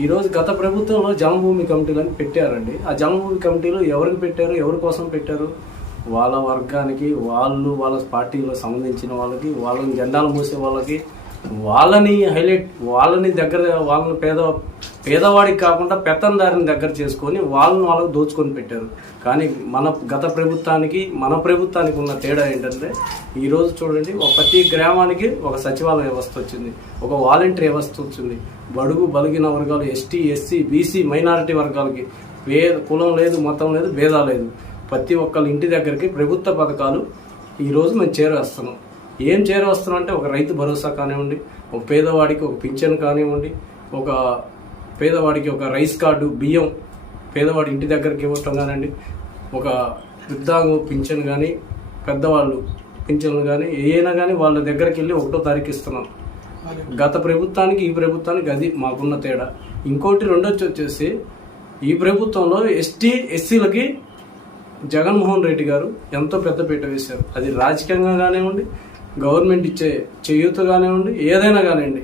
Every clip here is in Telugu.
ఈరోజు గత ప్రభుత్వంలో జన్మభూమి కమిటీలను పెట్టారండి. ఆ జన్మభూమి కమిటీలు ఎవరికి పెట్టారు? ఎవరి కోసం పెట్టారు? వాళ్ళ వర్గానికి వాళ్ళు వాళ్ళ పార్టీలో సంబంధించిన వాళ్ళకి వాళ్ళని జెండాలు మూసే వాళ్ళకి వాళ్ళని హైలైట్ వాళ్ళని దగ్గర వాళ్ళని పేద పేదవాడికి కాకుండా పెత్తందారిని దగ్గర చేసుకొని వాళ్ళని వాళ్ళకి దోచుకొని పెట్టారు. కానీ మన గత ప్రభుత్వానికి మన ప్రభుత్వానికి ఉన్న తేడా ఏంటంటే ఈరోజు చూడండి ఒక ప్రతి గ్రామానికి ఒక సచివాలయ వ్యవస్థ వచ్చింది. ఒక వాలంటీర్ వ్యవస్థ వచ్చింది. బడుగు బలిగిన వర్గాలు ఎస్టీ ఎస్సీ బీసీ మైనారిటీ వర్గాలకి వే కులం లేదు మతం లేదు భేదాలు లేదు. ప్రతి ఒక్కళ్ళ ఇంటి దగ్గరికి ప్రభుత్వ పథకాలు ఈరోజు మేము చేరవేస్తున్నాం. ఏం చేరవేస్తున్నాం అంటే ఒక రైతు భరోసా కానివ్వండి ఒక పేదవాడికి ఒక పింఛన్ కానివ్వండి ఒక పేదవాడికి ఒక రైస్ కార్డు బియ్యం పేదవాడి ఇంటి దగ్గరికి ఇవ్వటం కానివ్వండి ఒక వృద్ధాంగం పింఛన్ కానీ పెద్దవాళ్ళు పింఛన్లు కానీ ఏదైనా కానీ వాళ్ళ దగ్గరికి వెళ్ళి ఒకటో తారీఖు ఇస్తున్నాం. గత ప్రభుత్వానికి ఈ ప్రభుత్వానికి అది మాకున్న తేడా. ఇంకోటి రెండొచ్చి వచ్చేసి ఈ ప్రభుత్వంలో ఎస్టీ ఎస్సీలకి జగన్మోహన్ రెడ్డి గారు ఎంతో పెద్దపీట వేశారు. అది రాజకీయంగా కానివ్వండి గవర్నమెంట్ ఇచ్చే చేయూత కానివ్వండి ఏదైనా కానివ్వండి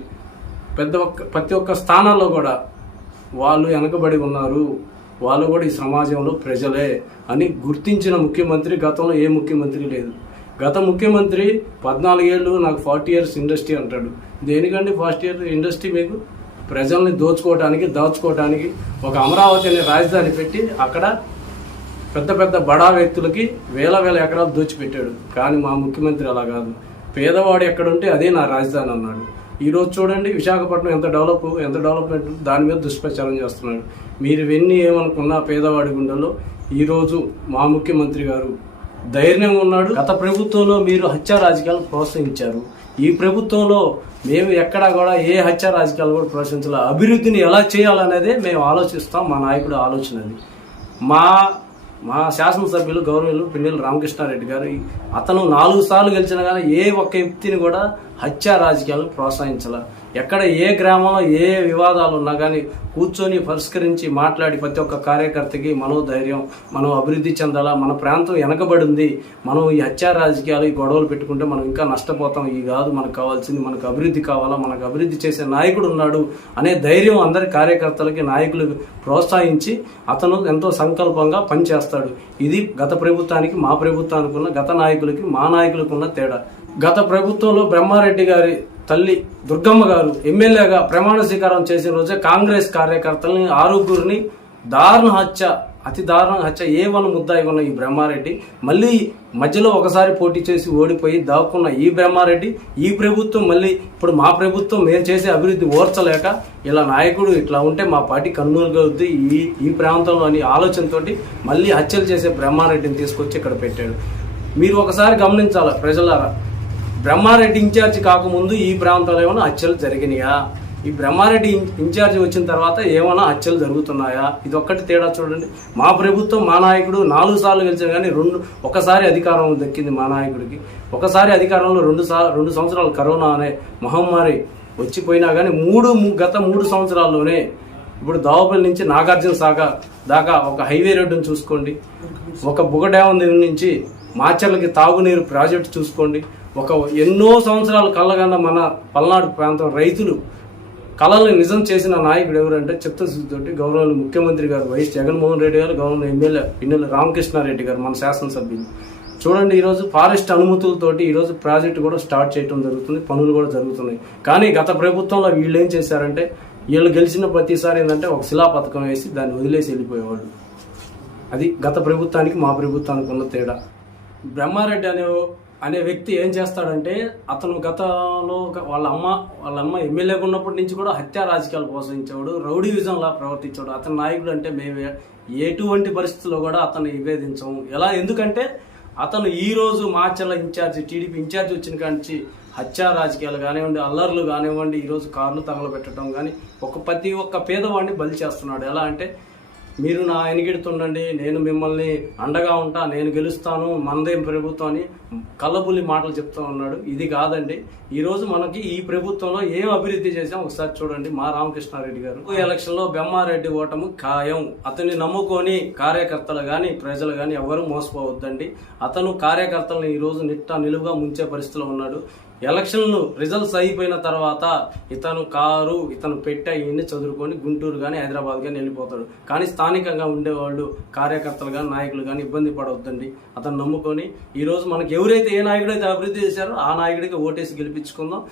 పెద్ద ఒక్క ప్రతి ఒక్క స్థానాల్లో కూడా వాళ్ళు వెనకబడి ఉన్నారు. వాళ్ళు కూడా ఈ సమాజంలో ప్రజలే అని గుర్తించిన ముఖ్యమంత్రి గతంలో ఏ ముఖ్యమంత్రి లేదు. గత ముఖ్యమంత్రి పద్నాలుగేళ్ళు నాకు ఫార్టీ ఇయర్స్ ఇండస్ట్రీ అంటాడు. దేనికండి ఫాస్ట్ ఇయర్ ఇండస్ట్రీ మీకు? ప్రజల్ని దోచుకోవడానికి దాచుకోవడానికి ఒక అమరావతి అనే రాజధాని పెట్టి అక్కడ పెద్ద పెద్ద బడా వ్యక్తులకి వేల వేల ఎకరాలు దోచిపెట్టాడు. కానీ మా ముఖ్యమంత్రి అలా కాదు. పేదవాడు ఎక్కడుంటే అదే నా రాజధాని అన్నాడు. ఈరోజు చూడండి విశాఖపట్నం ఎంత డెవలప్ ఎంత డెవలప్మెంట్ దాని మీద దుష్ప్రచారం చేస్తున్నాడు మీరు ఇవన్నీ ఏమనుకున్నా పేదవాడి గుండెలో ఈరోజు మా ముఖ్యమంత్రి గారు ధైర్యం ఉన్నాడు. గత ప్రభుత్వంలో మీరు హత్యా రాజకీయాలు ప్రోత్సహించారు. ఈ ప్రభుత్వంలో మేము ఎక్కడా కూడా ఏ హత్యా రాజకీయాలు కూడా ప్రోత్సహించాలి. అభివృద్ధిని ఎలా చేయాలనేదే మేము ఆలోచిస్తాం. మా నాయకుడు ఆలోచన అది. మా మా శాసనసభ్యులు గౌరవులు పిన్నెల రామకృష్ణారెడ్డి గారు అతను నాలుగు సార్లు గెలిచిన కానీ ఏ ఒక్క వ్యక్తిని కూడా హత్యా రాజకీయాలు ప్రోత్సహించాల ఎక్కడ ఏ గ్రామంలో ఏ వివాదాలు ఉన్నా కానీ కూర్చొని పరిష్కరించి మాట్లాడి ప్రతి ఒక్క కార్యకర్తకి మనోధైర్యం మనం అభివృద్ధి చెందాలా మన ప్రాంతం వెనకబడింది మనం ఈ హత్యా రాజకీయాలు ఈ గొడవలు పెట్టుకుంటే మనం ఇంకా నష్టపోతాం ఈ కాదు మనకు కావాల్సింది మనకు అభివృద్ధి కావాలా మనకు అభివృద్ధి చేసే నాయకుడు ఉన్నాడు అనే ధైర్యం అందరి కార్యకర్తలకి నాయకులు ప్రోత్సహించి అతను ఎంతో సంకల్పంగా పనిచేస్తాడు. ఇది గత ప్రభుత్వానికి మా ప్రభుత్వానికి ఉన్న గత నాయకులకి మా నాయకులకు ఉన్న తేడా. గత ప్రభుత్వంలో బ్రహ్మారెడ్డి గారి తల్లి దుర్గమ్మ గారు ఎమ్మెల్యేగా ప్రమాణ స్వీకారం చేసిన రోజే కాంగ్రెస్ కార్యకర్తల్ని ఆరుగురిని దారుణ హత్య అతి దారుణ హత్య ఏ వన్ ముద్దాయి ఉన్న ఈ బ్రహ్మారెడ్డి. మళ్ళీ మధ్యలో ఒకసారి పోటీ చేసి ఓడిపోయి దాక్కున్న ఈ బ్రహ్మారెడ్డి. ఈ ప్రభుత్వం మళ్ళీ ఇప్పుడు మా ప్రభుత్వం మేము చేసే అభివృద్ధి ఓర్చలేక ఇలా నాయకుడు ఇట్లా ఉంటే మా పార్టీ కన్నూరుగవుద్ది ఈ ఈ ప్రాంతంలో అని ఆలోచనతోటి మళ్ళీ హత్యలు చేసే బ్రహ్మారెడ్డిని తీసుకొచ్చి ఇక్కడ పెట్టాడు. మీరు ఒకసారి గమనించాలి ప్రజలారా? బ్రహ్మారెడ్డి ఇన్ఛార్జ్ కాకముందు ఈ ప్రాంతంలో ఏమైనా హత్యలు జరిగినాయా? ఈ బ్రహ్మారెడ్డి ఇన్ఛార్జ్ వచ్చిన తర్వాత ఏమైనా హత్యలు జరుగుతున్నాయా? ఇది ఒక్కటి తేడా చూడండి. మా ప్రభుత్వం మా నాయకుడు నాలుగు సార్లు గెలిచారు కానీ రెండు ఒకసారి అధికారం దక్కింది మా నాయకుడికి. ఒకసారి అధికారంలో రెండు సార్ రెండు సంవత్సరాలు కరోనా అనే మహమ్మారి వచ్చిపోయినా కానీ మూడు గత మూడు సంవత్సరాల్లోనే ఇప్పుడు దావపల్లి నుంచి నాగార్జున సాగర్ దాకా ఒక హైవే రోడ్డును చూసుకోండి. ఒక బుగ డ్యామ్ నుంచి మాచర్లకి తాగునీరు ప్రాజెక్టు చూసుకోండి. ఒక ఎన్నో సంవత్సరాలు కళ్ళగన్న మన పల్నాడు ప్రాంతం రైతులు కళలను నిజం చేసిన నాయకుడు ఎవరంటే చిత్తశుద్ధితోటి గౌరవ ముఖ్యమంత్రి గారు వైఎస్ జగన్మోహన్ రెడ్డి గారు గౌరవ ఎమ్మెల్యే పిన్నెల రామకృష్ణారెడ్డి గారు మన శాసనసభ్యులు. చూడండి ఈరోజు ఫారెస్ట్ అనుమతులతోటి ఈరోజు ప్రాజెక్టు కూడా స్టార్ట్ చేయడం జరుగుతుంది పనులు కూడా జరుగుతున్నాయి. కానీ గత ప్రభుత్వంలో వీళ్ళు ఏం చేశారంటే వీళ్ళు గెలిచిన ప్రతిసారి ఏంటంటే ఒక శిలా పథకం వేసి దాన్ని వదిలేసి వెళ్ళిపోయేవాళ్ళు. అది గత ప్రభుత్వానికి మా ప్రభుత్వానికి ఉన్న తేడా. బ్రహ్మారెడ్డి అనే అనే వ్యక్తి ఏం చేస్తాడంటే అతను గతంలో ఒక- వాళ్ళ అమ్మ వాళ్ళ అమ్మ ఎమ్మెల్యేగా ఉన్నప్పటి నుంచి కూడా హత్యా రాజకీయాలు ప్రోత్సహించాడు రౌడీవిజంలా ప్రవర్తించాడు అతని నాయకుడు అంటే మేము. ఎటువంటి పరిస్థితుల్లో కూడా అతను నివేదించము ఎలా? ఎందుకంటే అతను ఈరోజు రోజు మాచర్ల ఇన్ఛార్జి టీడీపీ ఇన్ఛార్జి వచ్చిన కాంచి హత్యా రాజకీయాలు కానివ్వండి అల్లర్లు కానివ్వండి ఈరోజు కార్లు తగలబెట్టడం కానీ ఒక ప్రతి ఒక్క పేదవాడిని బలి చేస్తున్నాడు. ఎలా అంటే మీరు నా ఎనిగిడుతుండండి నేను మిమ్మల్ని అండగా ఉంటా నేను గెలుస్తాను మనదేం ప్రభుత్వం అని కళ్ళబుల్లి మాటలు చెప్తా ఉన్నాడు. ఇది కాదండి. ఈరోజు మనకి ఈ ప్రభుత్వంలో ఏం అభివృద్ధి చేసాం ఒకసారి చూడండి మా రామకృష్ణారెడ్డి గారు. ఎలక్షన్లో బెమ్మారెడ్డి ఓటము ఖాయం. అతన్ని నమ్ముకొని కార్యకర్తలు కానీ ప్రజలు కానీ ఎవరు మోసపోవద్దండి. అతను కార్యకర్తలను ఈ రోజు నిట్ట నిలువుగా ముంచే పరిస్థితిలో ఉన్నాడు. ఎలక్షన్లు రిజల్ట్స్ అయిపోయిన తర్వాత ఇతను కారు ఇతను పెట్టే ఇవన్నీ చదువుకొని గుంటూరు కానీ హైదరాబాద్ కానీ వెళ్ళిపోతాడు. కానీ స్థానికంగా ఉండేవాళ్ళు కార్యకర్తలు కానీ నాయకులు కానీ ఇబ్బంది పడవద్దండి. అతను నమ్ముకొని ఈరోజు మనకి ఎవరైతే ఏ నాయకుడైతే అభివృద్ధి చేశారో ఆ నాయకుడికి ఓటేసి గెలిపించుకుందాం.